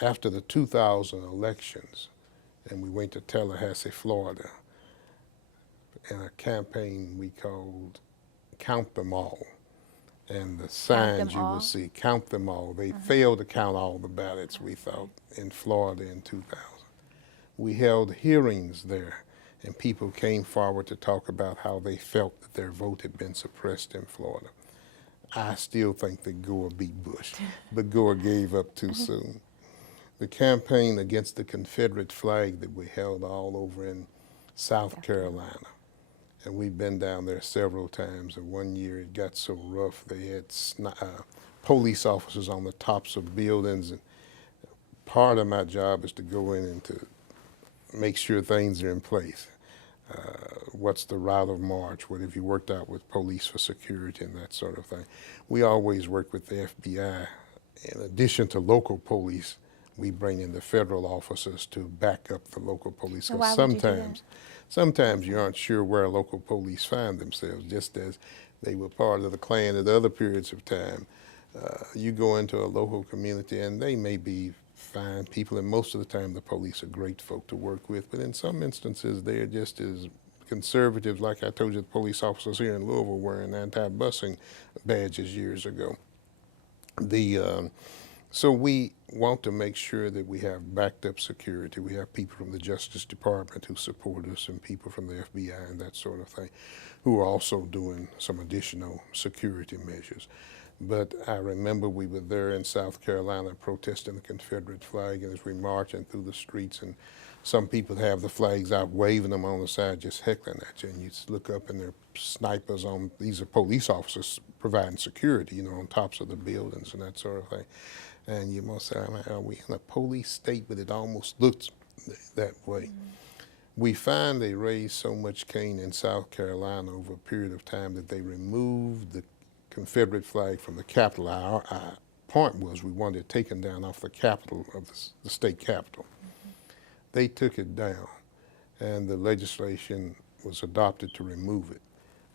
after the 2000 elections, and we went to Tallahassee, Florida, in a campaign we called Count Them All. And the signs you will see, count them all. They failed to count all the ballots, we thought, in Florida in 2000. We held hearings there, and people came forward to talk about how they felt that their vote had been suppressed in Florida. I still think that Gore beat Bush, but Gore gave up too soon. The campaign against the Confederate flag that we held all over in South Carolina. And we've been down there several times, and one year it got so rough they had police officers on the tops of buildings, and part of my job is to go in and to make sure things are in place. What's the route of march? What have you worked out with police for security and that sort of thing? We always work with the FBI. In addition to local police, we bring in the federal officers to back up the local police. So why would you do that? Sometimes you aren't sure where local police find themselves, just as they were part of the Klan at other periods of time. You go into a local community and they may be fine people, and most of the time the police are great folk to work with, but in some instances they're just as conservative, like I told you, the police officers here in Louisville wearing anti-busing badges years ago. So we want to make sure that we have backed up security. We have people from the Justice Department who support us, and people from the FBI and that sort of thing, who are also doing some additional security measures. But I remember we were there in South Carolina protesting the Confederate flag, and as we marching through the streets, and some people have the flags out waving them on the side, just heckling at you, and you just look up and they're snipers on, these are police officers providing security, you know, on tops of the buildings and that sort of thing. And you must say, are we in a police state? But it almost looks that way. Mm-hmm. We find they raised so much cane in South Carolina over a period of time that they removed the Confederate flag from the Capitol. Our point was we wanted it taken down off the Capitol of the state Capitol. Mm-hmm. They took it down, and the legislation was adopted to remove it.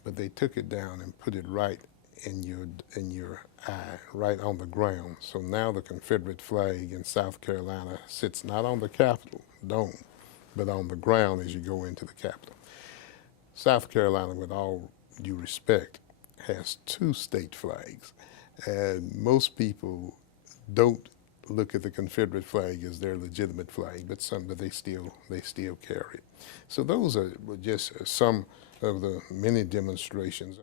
But they took it down and put it right in your eye, right on the ground. So now the Confederate flag in South Carolina sits not on the Capitol dome, but on the ground as you go into the Capitol. South Carolina, with all due respect, has two state flags, and most people don't look at the Confederate flag as their legitimate flag, but they still carry it. So those are just some of the many demonstrations.